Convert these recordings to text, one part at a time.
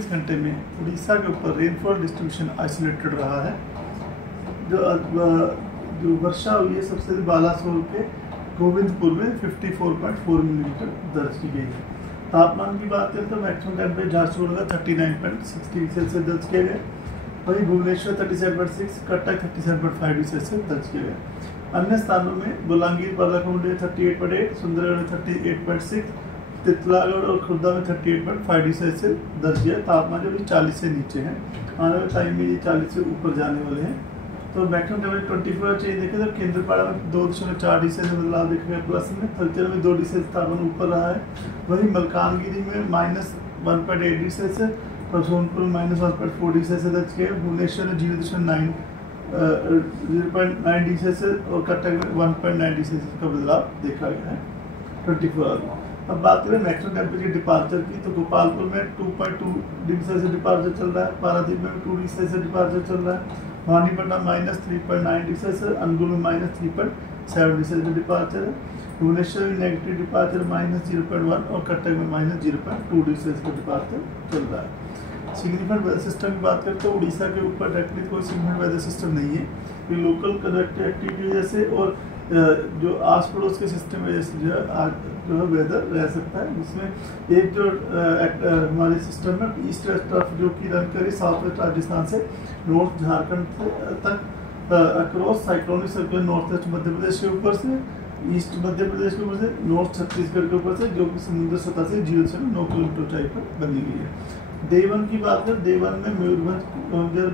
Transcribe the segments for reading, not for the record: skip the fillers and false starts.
24 घंटे में उड़ीसा के ऊपर रेनफॉल डिस्ट्रीब्यूशन आइसोलेटेड रहा है। जो वर्षा हुई है सबसे अधिक बालासोर के गोविंदपुर में 54.4 मिलीमीटर दर्ज की गई है। तापमान की बात करें तो मैक्सिमम टेम्परेचर झारसुगुड़ा का 39.6 डिग्री सेल्सियस दर्ज किया गया। वहीं भुवनेश्वर 37.6, कटक 37.5 डिग्री सेल्सियस दर्ज किया गया। अन्य स्थानों में बोलांगीर पालाकोमुडी 38.8, सुंदरगढ़ में 38.6, तितलागढ़ और खुर्दा में 38.5 डिग्री सेल्सियस दर्ज किया। तापमान जो भी 40 से नीचे है, आने वाले टाइम में ये 40 से ऊपर जाने वाले हैं। तो मैक्सिमम टेम्परेचर 24 चेंज देखें तो केंद्रपाड़ा में 2.4 डिग्री सेल्सियस बदलाव देखा गया प्लस में, थलचेर में 2 डिग्री सेल्सियस तापमान ऊपर रहा है। वहीं मलकानगिरी में -1.8 डिग्री सेल्सियस और सोनपुर में -1.4 डिग्री सेल्सियस दर्ज किया। भुवनेश्वर में 0.9 डिग्री सेल्सियस और कटक में 1.9 डिग्री सेल्सियस का बदलाव देखा गया है 24 आवर में। अब बात करें मैक्सिमम टेम्परेचर डिपार्चर की, तो गोपालपुर में 2.2 डिग्री सेल्सियस डिपार्चर चल रहा है, पारादीप में 2 डिग्री सेल्सियस डिपार्चर चल रहा है, वानीपट्टा -3.9 डिग्री सेल्सियस, अनुगुल में -3.7 डिग्री सेल्सियस डिपार्चर है। भुवनेश्वर में नेगेटिव डिपार्चर -0.1 और कटक में -0.2 डिग्री सेल्सियस डिपार्चर चल रहा है। सिग्निफिकेंट वेदर सिस्टम की बात करें तो उड़ीसा के ऊपर डायरेक्टली कोई सिग्निफिकेंट वेदर सिस्टम नहीं है। ये लोकल कनेक्टिव एक्टिविटी की वजह से और जो आस पड़ोस के सिस्टम वजह से जो है वेदर रह सकता है, जिसमें एक जो हमारे सिस्टम में ईस्ट वेस्ट तरफ जो कि रन करे साउथ वेस्ट राजस्थान से नॉर्थ झारखंड तक across cyclonic circular north west Madhya Pradesh के ऊपर से, ईस्ट मध्य प्रदेश के ऊपर से, नॉर्थ छत्तीसगढ़ के ऊपर से, जो कि समुद्र सतह से 0 से 9 किलोमीटर ऊंचाई पर बनी हुई है। देवन की बात करें, देवन में मयूरभंज,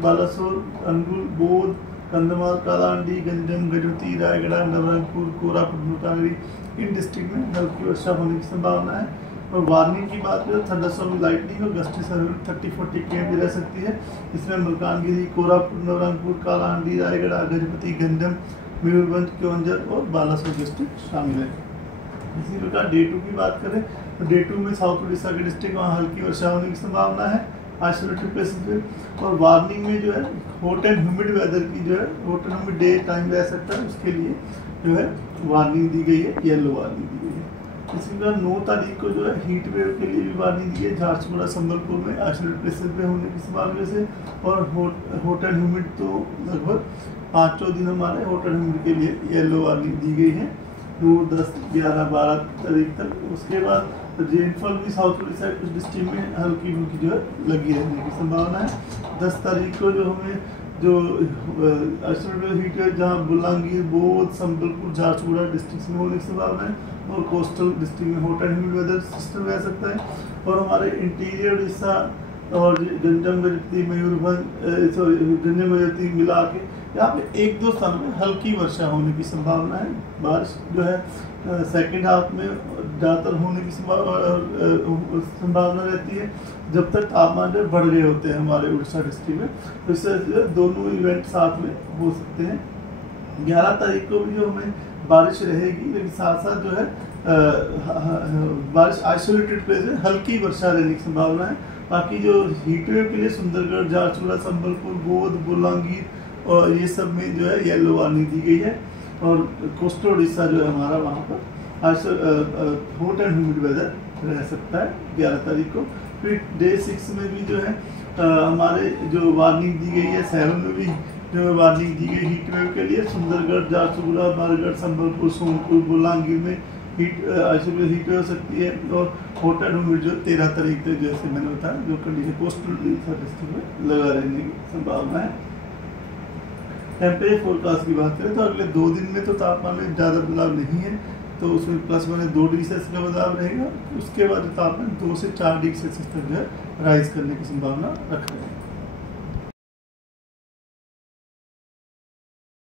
बालासोर, अनुगुल, बोध, कंधमाल, कालाहांडी, गंजम, गजपति, रायगढ़, नवरंगपुर, कोरापुट, मुल्तानगिरी इन डिस्ट्रिक्ट में हल्की वर्षा होने की संभावना है। और वार्निंग की बात करें, थंडरस्टॉर्म, लाइटनिंग और गस्टी सर्विस 30-40 km भी रह सकती है। इसमें मुल्तानगिरी, कोरापुट, नवरंगपुर, कालाहांडी, रायगढ़, गजपति, गंजम, मयूरभंज, क्योंझर और बालासोर डिस्ट्रिक्ट शामिल है। इसी प्रकार डे 2 की बात करें तो डे 2 में साउथ उड़ीसा के डिस्ट्रिक्ट वहाँ हल्की वर्षा होने की संभावना है आइसोलेटेड प्लेसेस पे। और वार्निंग में जो है हॉट एंड ह्यूमिड वेदर की जो है hot and humid day time रह सकता है, उसके लिए जो है वार्निंग दी गई है, येलो वार्निंग दी गई है। इसी प्रकार 9 तारीख को जो है हीट वेव के लिए भी वार्निंग दी है झारसुगुड़ा संबलपुर में आइसोलेटेड प्लेसेस पे होने की संभावना से। और हॉट एंड ह्यूमिड तो लगभग 5 दिन हमारे हॉट एंड ह्यूमिड के लिए येलो वार्निंग दी गई है 2, 10, 11, 12 तारीख तक। उसके बाद रेनफॉल भी साउथ उड़ीसा कुछ डिस्ट्रिक्ट में हल्की फुल्की जो है लगी रहने की संभावना है। 10 तारीख को जो हमें जो आइसोलेटेड हीट है जहाँ बोलांगीर, बोध, संबलपुर, झारसुगुड़ा डिस्ट्रिक्ट में होने की संभावना है। और कोस्टल डिस्ट्रिक्ट में hot and humid weather system रह सकता है। और हमारे इंटीरियर उड़ीसा और गंजम, गजपति, मयूरभंज, गंजम, गजपति मिला के यहाँ पे 1-2 स्थानों में हल्की वर्षा होने की संभावना है। बारिश जो है सेकेंड हाफ में ज़्यादातर होने की संभावना रहती है जब तक तापमान जो बढ़ गए होते हैं हमारे उड़ीसा डिस्ट्रिक्ट में। तो इससे दोनों इवेंट साथ में हो सकते हैं। 11 तारीख को भी जो हमें बारिश रहेगी, लेकिन साथ साथ जो है बारिश आइसोलेटेड प्लेस में हल्की वर्षा रहने की संभावना है। बाकी जो हीट वेव के लिए सुंदरगढ़, झारसुगुड़ा, संबलपुर, बोध, बोलांगीर और ये सब में जो है येलो वार्निंग दी गई है। और कोस्टल उड़ीसा जो है हमारा वहाँ पर हॉट एंड ह्यूमिड वेदर रह सकता है 11 तारीख को। फिर डे 6 में भी जो है हमारे जो वार्निंग दी गई है 7 में भी जो वार्निंग दी गई हीट वेव के लिए सुंदरगढ़, झारसुगुड़ा, बारगढ़, संबलपुर, सोनपुर, बोलांगीर में आइसोलेटेड हीट हो सकती है। और हॉट एंड ह्यूमिड जो 13 तारीख तक जैसे मैंने बताया जो कंडीशन कोस्टल डिस्ट्रिक्ट में लगा रहने की संभावना है। टेम्परेचर फोरकास्ट की बात करें तो अगले 2 दिन में तो तापमान में ज़्यादा बदलाव नहीं है, तो उसमें +-2 डिग्री सेल्सियस का बदलाव रहेगा। उसके बाद तापमान 2 से 4 डिग्री सेल्सियस तक जो है राइज करने की संभावना रख रहे हैं।